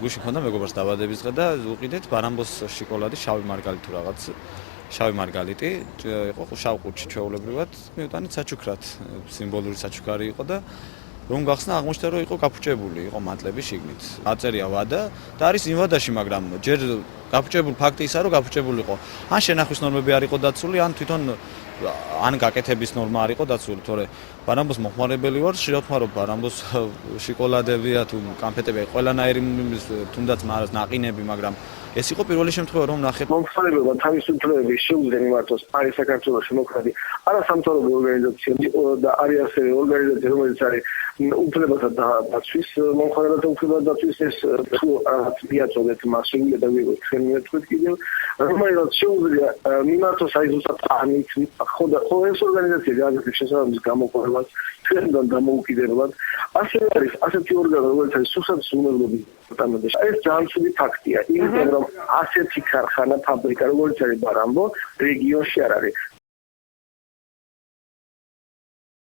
გუში ხონდა მეგობრს დაბადების დღე და უყიდეთ ბარამბოს შოკოლადი, შავი მარგალიტი თუ რაღაც. შავი მარგალიტი იყო შავ ყუთში ჩვეულებრივად, მიუტანეთ საჩუქრად, სიმბოლური საჩუქარი იყო და რომ გახსნა აღმოჩნდა რომ იყო გაფუჭებული, იყო მატლები შიგნით. აწერია ვადა და არის იმ ვადაში, მაგრამ ჯერ გაფუჭებული ფაქტი ისაა რომ გაფუჭებული იყო. ან შენახვის ნორმები არ იყო დაცული, ან თვითონ ან გაკეთების ნორმა არ იყო დაცული, თორე ბარამბოს მოხმარებელი ვარ, შეიძლება ვთქვა რომ ბარამბოს შოკოლადებია თუ კანფეტებია, ყველანაირი თუნდაც ნაყინები, მაგრამ ეს იყო პირველი შემთხვევა რომ ნახეთ. მომხმარებელმა თავისუფლების შეუძლია მიმართოს არის საქართველოში მოქმედი არასამთავრობო ორგანიზაციები და არის ასევე ორგანიზაცია, რომელიც არის უფლებათა დაცვის მომხმარებელთა უფლებათა დაცვის ეს თუ მიაწოდეთ მასშტაბი და ვიღოთ ჩვენ მეთქვით კიდევ რომელიც შეუძლია მიმართოს აი ზუსტად ამით ხო ეს ორგანიზაციები აგრეთვე შესაბამის გამოყენებას ჩვენგან დამოუკიდებლად ასევე არის ასეთი ორგანო რომელიც არის სუსანის უნებლობის დეპარტამენტი ეს ძალიან ცუდი ფაქტია იმიტომ რომ ასეთი ქარხანა ფაბრიკა როგორც არის ბარამბო რეგიონში არ არის